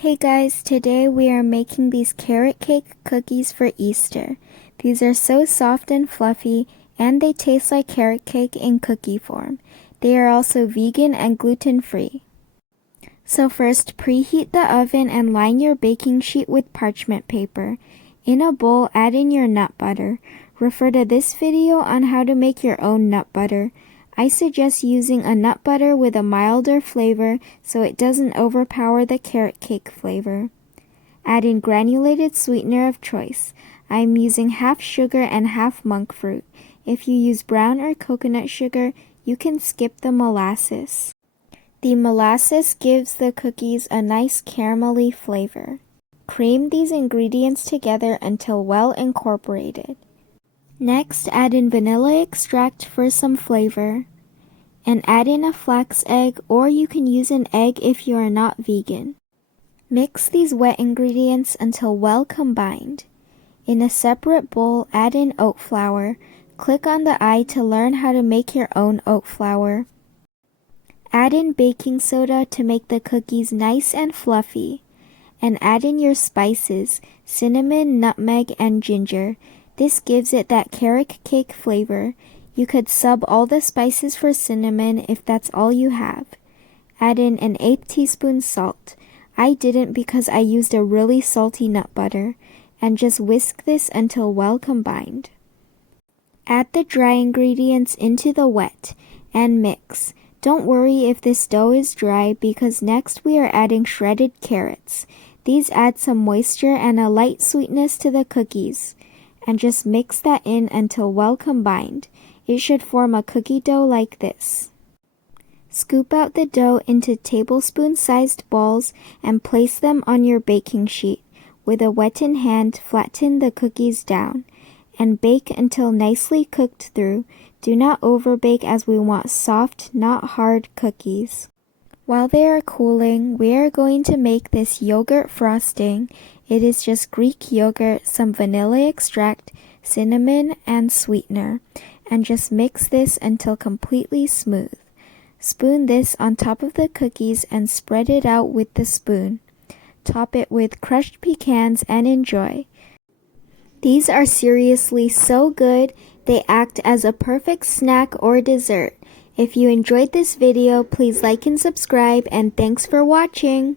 Hey guys, today we are making these carrot cake cookies for Easter. These are so soft and fluffy, and they taste like carrot cake in cookie form. They are also vegan and gluten-free. So first, preheat the oven and line your baking sheet with parchment paper. In a bowl, add in your nut butter. Refer to this video on how to make your own nut butter. I suggest using a nut butter with a milder flavor so it doesn't overpower the carrot cake flavor. Add in granulated sweetener of choice. I am using half sugar and half monk fruit. If you use brown or coconut sugar, you can skip the molasses. The molasses gives the cookies a nice caramelly flavor. Cream these ingredients together until well incorporated. Next, add in vanilla extract for some flavor. And add in a flax egg, or you can use an egg if you are not vegan. Mix these wet ingredients until well combined. In a separate bowl, add in oat flour. Click on the eye to learn how to make your own oat flour. Add in baking soda to make the cookies nice and fluffy. And add in your spices, cinnamon, nutmeg, and ginger. This gives it that carrot cake flavor. You could sub all the spices for cinnamon if that's all you have. Add in an 1/8 teaspoon salt. I didn't because I used a really salty nut butter. And just whisk this until well combined. Add the dry ingredients into the wet and mix. Don't worry if this dough is dry because next we are adding shredded carrots. These add some moisture and a light sweetness to the cookies. And just mix that in until well combined. It should form a cookie dough like this. Scoop out the dough into tablespoon-sized balls and place them on your baking sheet. With a wettened hand, flatten the cookies down. And bake until nicely cooked through. Do not overbake as we want soft, not hard cookies. While they are cooling, we are going to make this yogurt frosting. It is just Greek yogurt, some vanilla extract, cinnamon, and sweetener. And just mix this until completely smooth. Spoon this on top of the cookies and spread it out with the spoon. Top it with crushed pecans and enjoy. These are seriously so good, they act as a perfect snack or dessert. If you enjoyed this video, please like and subscribe, and thanks for watching!